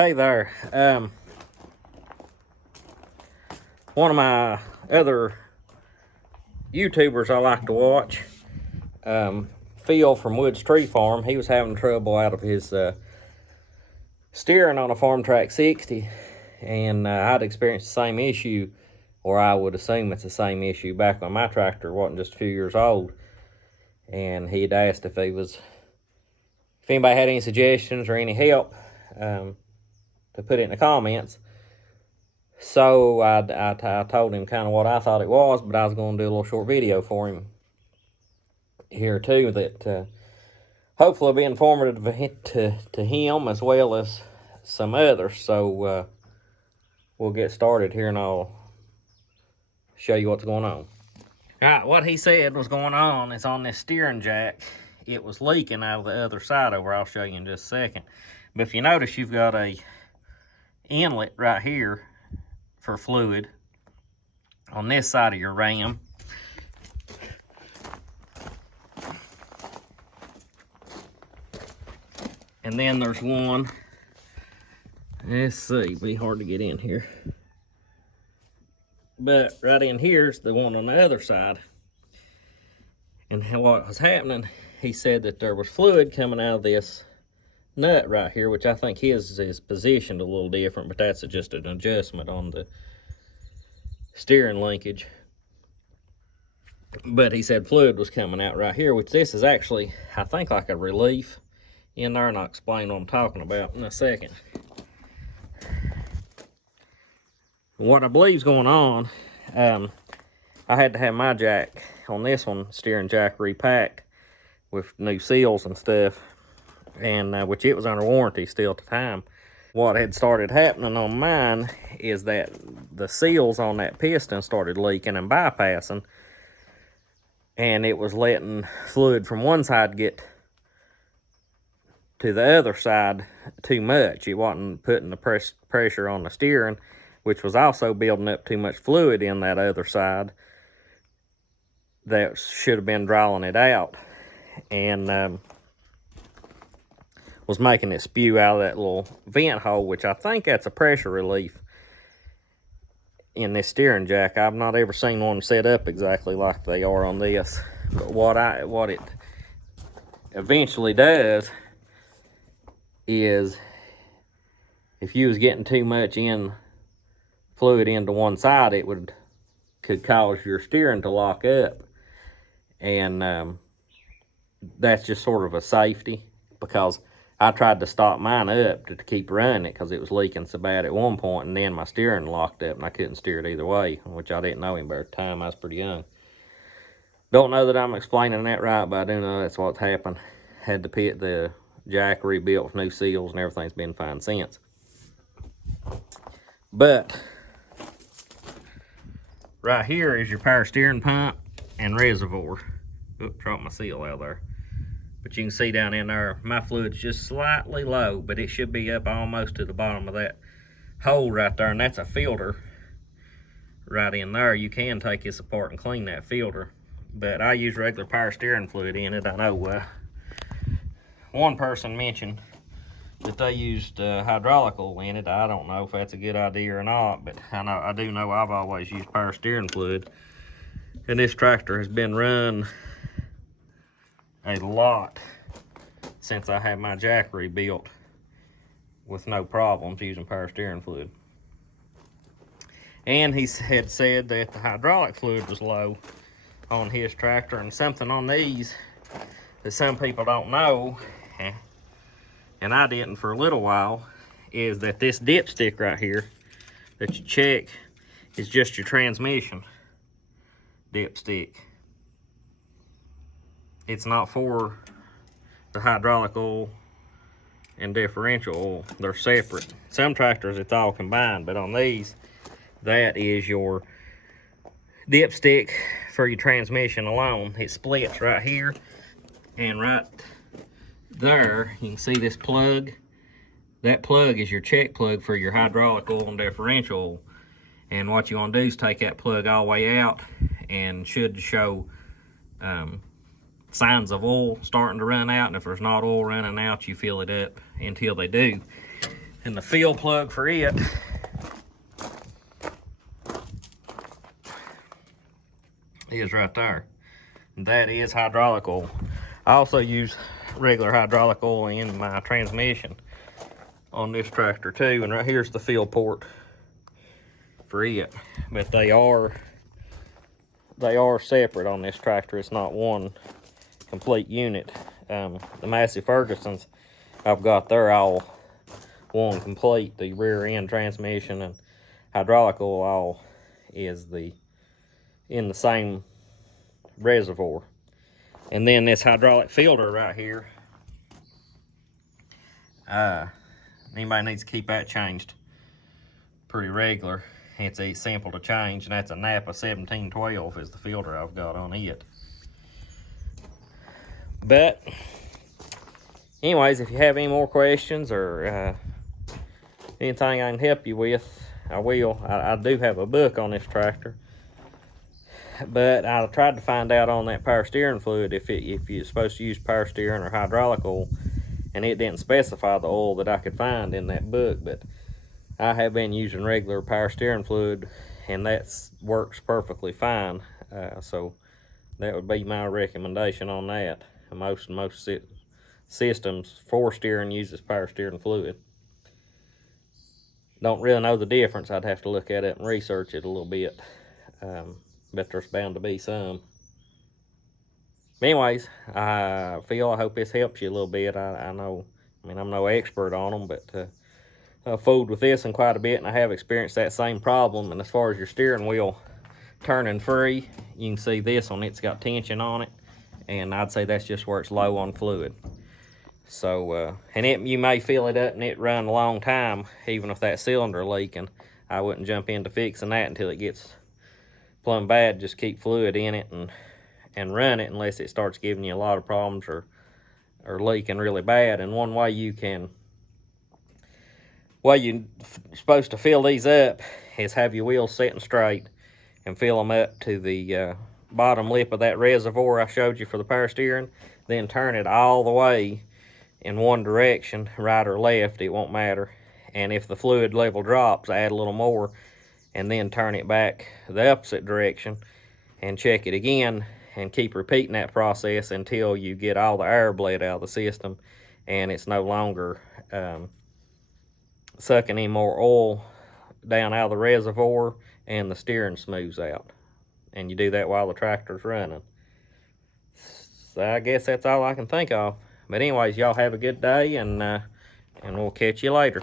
Hey there. One of my other YouTubers I like to watch, Phil from Woods Tree Farm, he was having trouble out of his steering on a Farmtrac 60, and I'd experienced the same issue, or I would assume it's the same issue, back when my tractor wasn't just a few years old. And he'd asked if anybody had any suggestions or any help, to put it in the comments. So I told him kind of what I thought it was, but I was going to do a little short video for him here too that hopefully will be informative to him as well as some others. So we'll get started here and I'll show you what's going on. All right, what he said was going on is on this steering jack, it was leaking out of the other side over. I'll show you in just a second. But if you notice, you've got a inlet right here for fluid on this side of your ram. And then there's one, let's see, be hard to get in here. But right in here's the one on the other side. And what was happening, he said that there was fluid coming out of this nut right here, which I think his is positioned a little different, but that's just an adjustment on the steering linkage. But he said fluid was coming out right here, which this is actually, I think, like a relief in there, and I'll explain what I'm talking about in a second. What I believe is going on, I had to have my jack on this one, steering jack, repacked with new seals and stuff, and which it was under warranty still at the time. What had started happening on mine is that the seals on that piston started leaking and bypassing, and it was letting fluid from one side get to the other side too much. It wasn't putting the pressure on the steering, which was also building up too much fluid in that other side that should have been drawing it out, and was making it spew out of that little vent hole, which I think that's a pressure relief in this steering jack. I've not ever seen one set up exactly like they are on this, but what it eventually does is, if you was getting too much fluid into one side, it could cause your steering to lock up, and that's just sort of a safety, because I tried to stop mine up to keep running it because it was leaking so bad at one point, and then my steering locked up and I couldn't steer it either way, which I didn't know any better at the time. I was pretty young. Don't know that I'm explaining that right, but I do know that's what's happened. Had to pit the jack rebuilt with new seals, and everything's been fine since. But right here is your power steering pump and reservoir. Oops, dropped my seal out there. But you can see down in there, my fluid's just slightly low, but it should be up almost to the bottom of that hole right there, and that's a filter right in there. You can take this apart and clean that filter, but I use regular power steering fluid in it. I know one person mentioned that they used hydraulic oil in it. I don't know if that's a good idea or not, but I do know I've always used power steering fluid, and this tractor has been run a lot since I had my jack rebuilt with no problems using power steering fluid. And he had said that the hydraulic fluid was low on his tractor, and something on these that some people don't know, and I didn't for a little while, is that this dipstick right here that you check is just your transmission dipstick. It's not for the hydraulic oil and differential oil. They're separate. Some tractors it's all combined, but on these, that is your dipstick for your transmission alone. It splits right here, and right there you can see this plug. That plug is your check plug for your hydraulic oil and differential oil. And what you want to do is take that plug all the way out, and should show signs of oil starting to run out, and if there's not oil running out, you fill it up until they do. And the fill plug for it is right there. That is hydraulic oil. I also use regular hydraulic oil in my transmission on this tractor too, and right here's the fill port for it. But they are separate on this tractor. It's not one complete unit. The Massey Fergusons I've got, they're all one complete. The rear end transmission and hydraulic oil all is in the same reservoir. And then this hydraulic filter right here, anybody needs to keep that changed pretty regular. It's simple to change, and that's a Napa 1712 is the filter I've got on it. But anyways, if you have any more questions or anything I can help you with, I will. I do have a book on this tractor, but I tried to find out on that power steering fluid if you're supposed to use power steering or hydraulic oil, and it didn't specify the oil that I could find in that book. But I have been using regular power steering fluid, and that works perfectly fine. So that would be my recommendation on that. Most systems for steering uses power steering fluid. Don't really know the difference. I'd have to look at it and research it a little bit. But there's bound to be some. But anyways, I hope this helps you a little bit. I know, I mean, I'm no expert on them, but I've fooled with this and quite a bit, and I have experienced that same problem. And as far as your steering wheel turning free, you can see this one, it's got tension on it, and I'd say that's just where it's low on fluid. So, and you may fill it up and it run a long time, even if that cylinder leaking. I wouldn't jump into fixing that until it gets plumb bad. Just keep fluid in it and run it unless it starts giving you a lot of problems or leaking really bad. And one way you're supposed to fill these up is have your wheels sitting straight and fill them up to the bottom lip of that reservoir I showed you for the power steering. Then turn it all the way in one direction, right or left, it won't matter. And if the fluid level drops, add a little more, and then turn it back the opposite direction and check it again, and keep repeating that process until you get all the air bled out of the system and it's no longer sucking any more oil down out of the reservoir, and the steering smooths out. And you do that while the tractor's running. So I guess that's all I can think of. But anyways, y'all have a good day, and we'll catch you later.